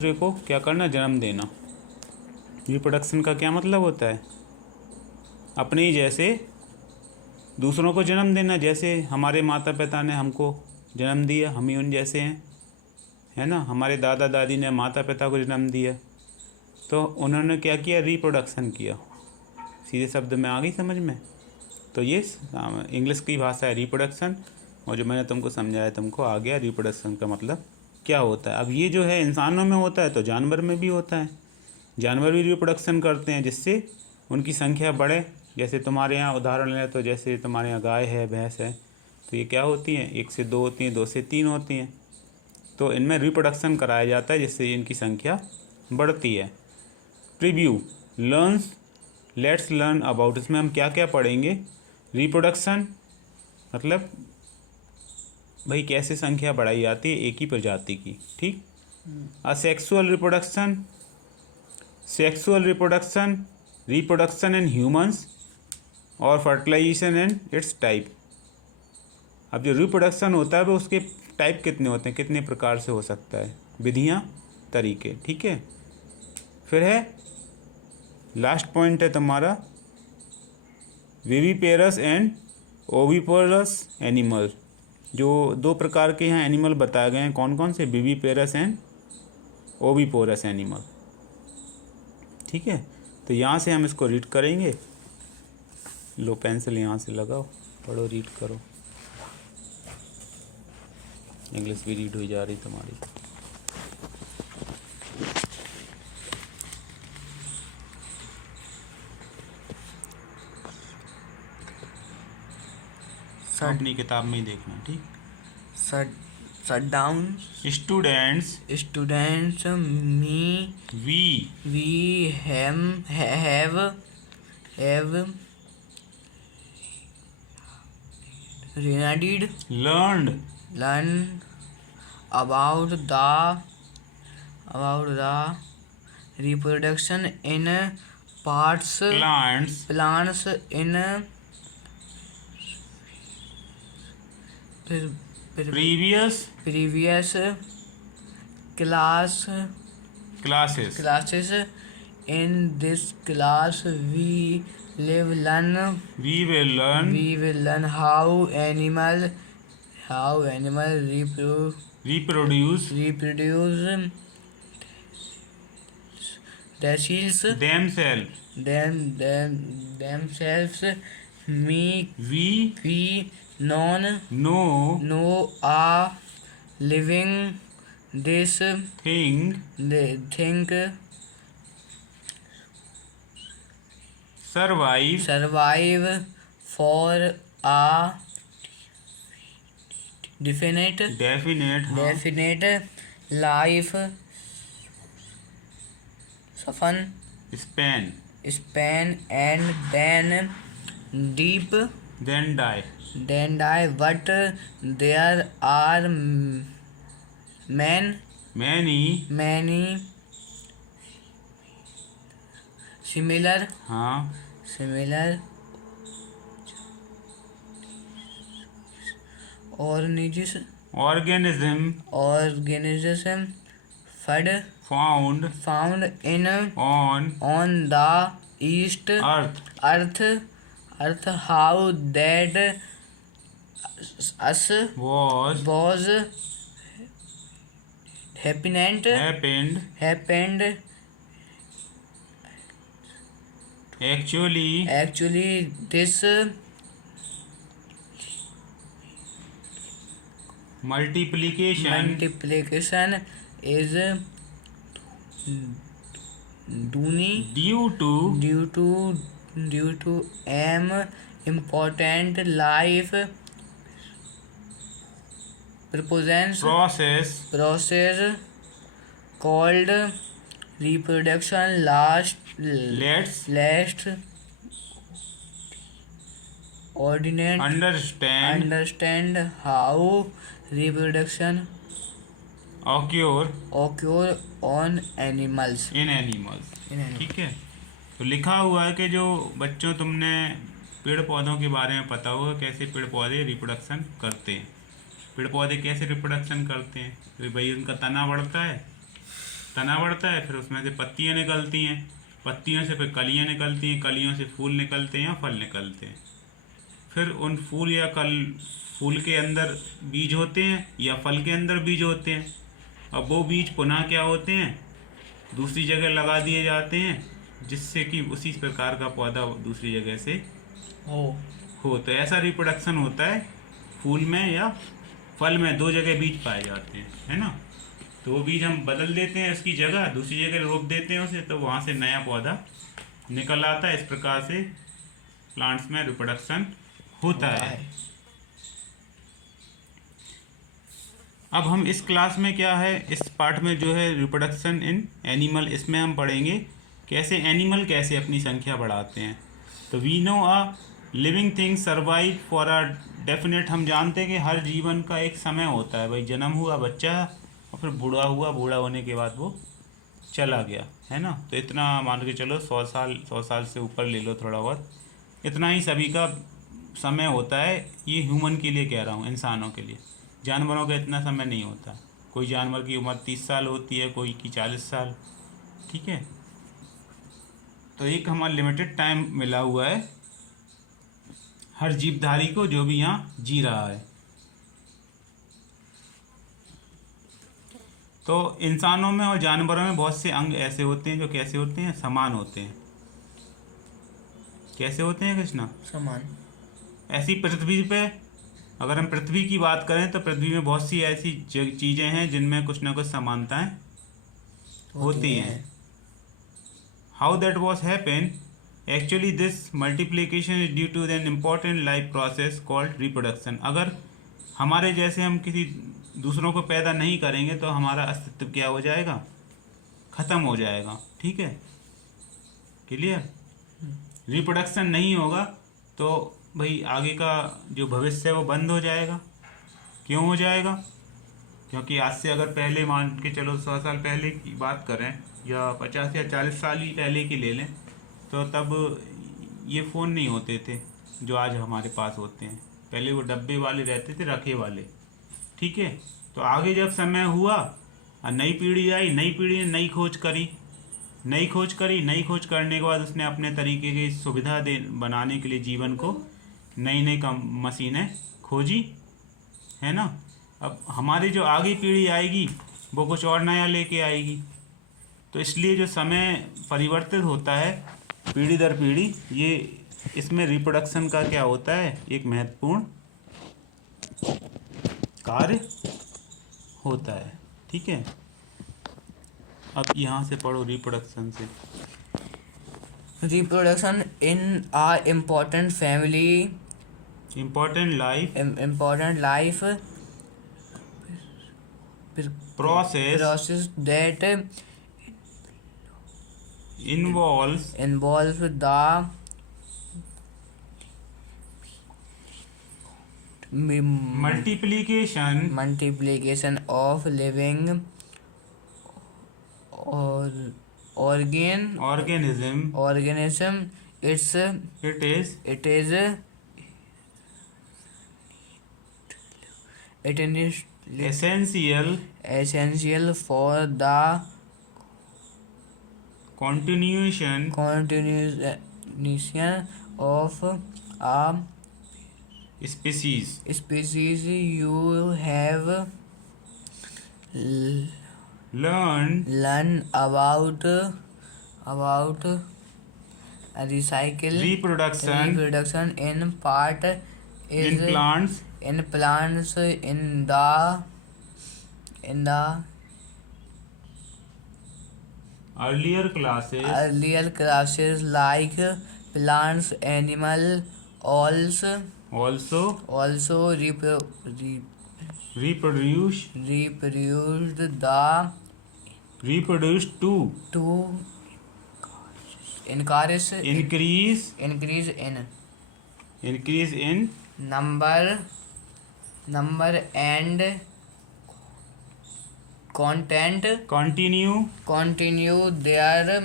दूसरे को क्या करना, जन्म देना। रिप्रोडक्शन का क्या मतलब होता है? अपने ही जैसे दूसरों को जन्म देना। जैसे हमारे माता पिता ने हमको जन्म दिया, हम ही उन जैसे हैं, है ना। हमारे दादा दादी ने माता पिता को जन्म दिया, तो उन्होंने क्या किया, रिप्रोडक्शन किया। सीधे शब्द में आ गई समझ में। तो ये इंग्लिश की भाषा है रिप्रोडक्शन, और जो मैंने तुमको समझाया तुमको आ गया रिप्रोडक्शन का मतलब क्या होता है। अब ये जो है इंसानों में होता है तो जानवर में भी होता है। जानवर भी रिप्रोडक्शन करते हैं जिससे उनकी संख्या बढ़े। जैसे तुम्हारे यहाँ उदाहरण लें तो जैसे तुम्हारे यहाँ गाय है, भैंस है, तो ये क्या होती हैं, 1 से 2 होती हैं, 2 से 3 होती हैं। तो इनमें रिप्रोडक्शन कराया जाता है जिससे इनकी संख्या बढ़ती है। Preview learns let's learn about, इसमें हम क्या क्या पढ़ेंगे। रिप्रोडक्शन मतलब भाई कैसे संख्या बढ़ाई जाती है एक ही प्रजाति की, ठीक। Asexual reproduction, sexual reproduction, reproduction in humans और फर्टिलाइजेशन एंड इट्स टाइप। अब जो रिप्रोडक्शन होता है वो उसके टाइप कितने होते हैं, कितने प्रकार से हो सकता है, विधियाँ, तरीके, ठीक है। फिर है लास्ट पॉइंट है तुम्हारा विविपेरस एंड ओविपोरस एनिमल। जो 2 प्रकार के यहाँ एनिमल बताए गए हैं, कौन कौन से, विविपेरस एंड ओविपोरस एनिमल, ठीक है। तो यहाँ से हम इसको रीड करेंगे। लो पेंसिल यहाँ से लगाओ, पढ़ो, रीड करो। इंग्लिश भी रीड हो जा रही तुम्हारी। अपनी किताब में ही देखना, ठीक। Shut down. Students Me. We have learned learn about the reproduction in plants in previous previous classes. In this class we will learn how animal reproduce themselves. We know a living this thing survive for a definite life span and then die. But there are many similar organism found in on the east earth. How that us was happened. Actually this multiplication is due to important life process called reproduction. Let's understand how reproduction occur on animals. ठीक है। तो लिखा हुआ है कि जो बच्चों तुमने पेड़ पौधों के बारे में पता होगा कैसे पेड़ पौधे रिप्रोडक्शन करते हैं। पेड़ पौधे कैसे रिप्रोडक्शन करते हैं? तो भाई उनका तना बढ़ता है, तना बढ़ता है, फिर उसमें से पत्तियाँ निकलती हैं, पत्तियों से फिर कलियाँ निकलती हैं, कलियों से फूल निकलते हैं, फल निकलते हैं। फिर उन फूल या फूल के अंदर बीज होते हैं या फल के अंदर बीज होते हैं। अब वो बीज पुनः क्या होते हैं, दूसरी जगह लगा दिए जाते हैं, जिससे कि उसी प्रकार का पौधा दूसरी जगह से हो। तो ऐसा रिप्रोडक्शन होता है फूल में या फल में, दो जगह बीज पाए जाते हैं, है ना। तो वो बीज हम बदल देते हैं, उसकी जगह दूसरी जगह रोप देते हैं उसे, तो वहाँ से नया पौधा निकल आता है। इस प्रकार से प्लांट्स में रिप्रोडक्शन होता है। अब हम इस क्लास में क्या है, इस पार्ट में जो है रिप्रोडक्शन इन एनिमल, इसमें हम पढ़ेंगे कैसे एनिमल कैसे अपनी संख्या बढ़ाते हैं। तो we know a living thing survive for a definite, हम जानते हैं कि हर जीवन का एक समय होता है। भाई जन्म हुआ बच्चा और फिर बूढ़ा हुआ, बूढ़ा होने के बाद वो चला गया, है ना। तो इतना मान के चलो 100 साल से ऊपर ले लो थोड़ा बहुत, इतना ही सभी का समय होता है। ये ह्यूमन के लिए कह रहा हूँ, इंसानों के लिए। जानवरों का इतना समय नहीं होता। कोई जानवर की उम्र 30 साल होती है, कोई की 40 साल, ठीक है। तो एक हमारा लिमिटेड टाइम मिला हुआ है हर जीवधारी को जो भी यहाँ जी रहा है। तो इंसानों में और जानवरों में बहुत से अंग ऐसे होते हैं जो कैसे होते हैं, समान होते हैं। कैसे होते हैं कृष्णा? समान। ऐसी पृथ्वी पे अगर हम पृथ्वी की बात करें तो पृथ्वी में बहुत सी ऐसी चीज़ें हैं जिनमें कुछ ना कुछ समानताएं होती हैं। How that was happen, actually this multiplication is due to an important life process called reproduction. अगर हमारे जैसे हम किसी दूसरों को पैदा नहीं करेंगे तो हमारा अस्तित्व क्या हो जाएगा, ख़त्म हो जाएगा, ठीक है, क्लियर। रिप्रोडक्शन नहीं होगा तो भाई आगे का जो भविष्य है वो बंद हो जाएगा। क्यों हो जाएगा? क्योंकि आज से अगर पहले मान के चलो 100 साल पहले की बात करें या 50 या 40 साल ही पहले की ले लें, तो तब ये फ़ोन नहीं होते थे जो आज हमारे पास होते हैं। पहले वो डब्बे वाले रहते थे, रखे वाले, ठीक है। तो आगे जब समय हुआ और नई पीढ़ी आई, नई पीढ़ी ने नई खोज करी, नई खोज करने के बाद उसने अपने तरीके की सुविधा बनाने के लिए जीवन को नई नई मशीनें खोजी, है ना। अब हमारी जो आगे पीढ़ी आएगी वो कुछ और नया लेके आएगी। तो इसलिए जो समय परिवर्तित होता है पीढ़ी दर पीढ़ी, ये इसमें रिप्रोडक्शन का क्या होता है, एक महत्वपूर्ण कार्य होता है, ठीक है। अब यहाँ से पढ़ो रिप्रोडक्शन से। Reproduction in our important family, important life process that involves the multiplication of living organism. It is essential for the continuation of a species. You have learn about reproduction in part in plants in the earlier classes like plants, animal also reproduced to increase in number and continue their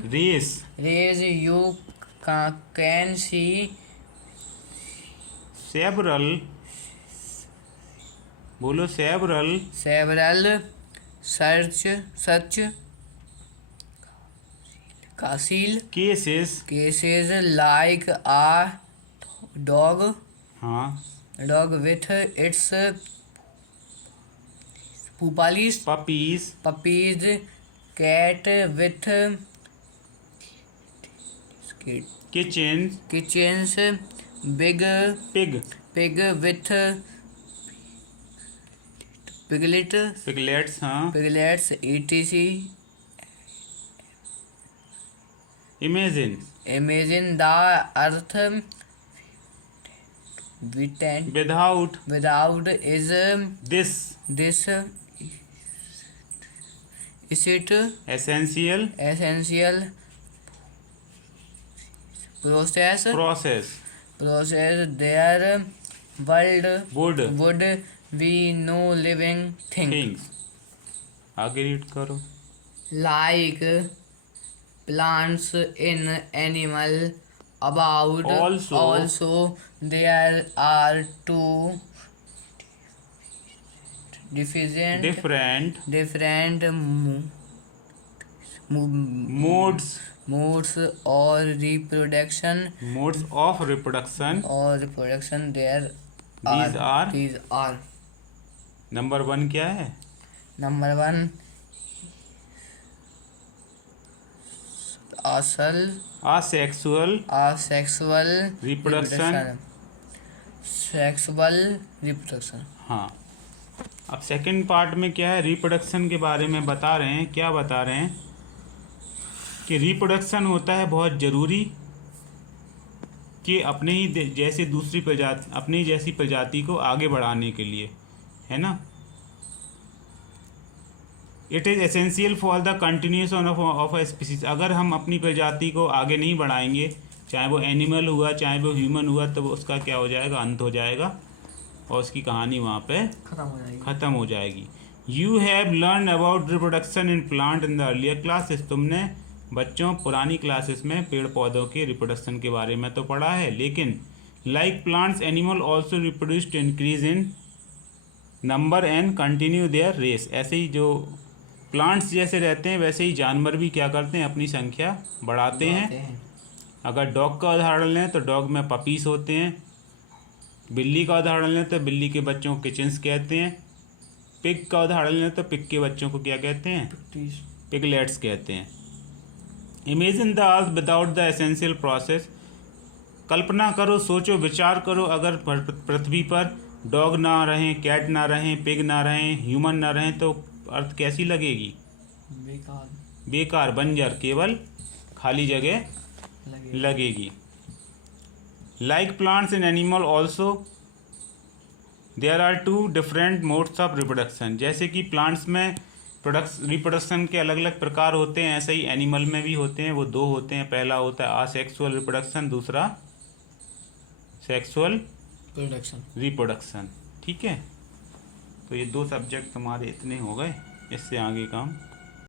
race. You can see several such कासिल cases, cases like a dog हाँ, with its puppies, cat with kitchens, kitchens, big pig, with piglets, हाँ, piglets, etc. imagine, Imagine the earth without is this it essential essential process their world would be no living thing things. आगे read करो. like plants in animal about Also there are two different modes or reproduction modes of reproduction. there These are number 1 क्या है? number 1 asexual reproduction. sexual reproduction हाँ. अब second part में क्या है, reproduction के बारे में बता रहे हैं. क्या बता रहे हैं कि रिप्रोडक्शन होता है बहुत ज़रूरी कि अपने ही जैसे अपनी जैसी प्रजाति को आगे बढ़ाने के लिए, है ना. It is essential for the continuation of a species. अगर हम अपनी प्रजाति को आगे नहीं बढ़ाएंगे, चाहे वो एनिमल हुआ चाहे वो ह्यूमन हुआ, तो उसका क्या हो जाएगा, अंत हो जाएगा और उसकी कहानी वहाँ पे ख़त्म हो जाएगी. You have learn about reproduction in plant in the earlier classes. तुमने बच्चों पुरानी क्लासेस में पेड़ पौधों के रिप्रोडक्शन के बारे में तो पढ़ा है, लेकिन like plants animal also reproduce to increase in number and continue their race. ऐसे ही जो प्लांट्स जैसे रहते हैं वैसे ही जानवर भी क्या करते हैं, अपनी संख्या बढ़ाते हैं. अगर डॉग का उदाहरण लें तो डॉग में पपीस होते हैं. बिल्ली का उदाहरण लें तो बिल्ली के बच्चों को किचन्स कहते हैं. पिग का उदाहरण लें तो पिग के बच्चों को क्या कहते हैं, पिगलेट्स कहते हैं. Imagine the earth without the essential process. कल्पना करो, सोचो, विचार करो, अगर पृथ्वी पर डॉग ना रहें, कैट ना रहें, पिग ना रहें, ह्यूमन ना रहें, तो अर्थ कैसी लगेगी, बेकार, बंजर, केवल खाली जगह लगेगी. Like plants in animal also there are 2 different modes of reproduction. जैसे कि प्लांट्स में रिप्रोडक्शन के अलग अलग प्रकार होते हैं, ऐसे ही एनिमल में भी होते हैं. वो 2 होते हैं. पहला होता है असेक्सुअल रिप्रोडक्शन, दूसरा सेक्सुअल रिप्रोडक्शन. ठीक है, तो ये 2 सब्जेक्ट तुम्हारे इतने हो गए. इससे आगे काम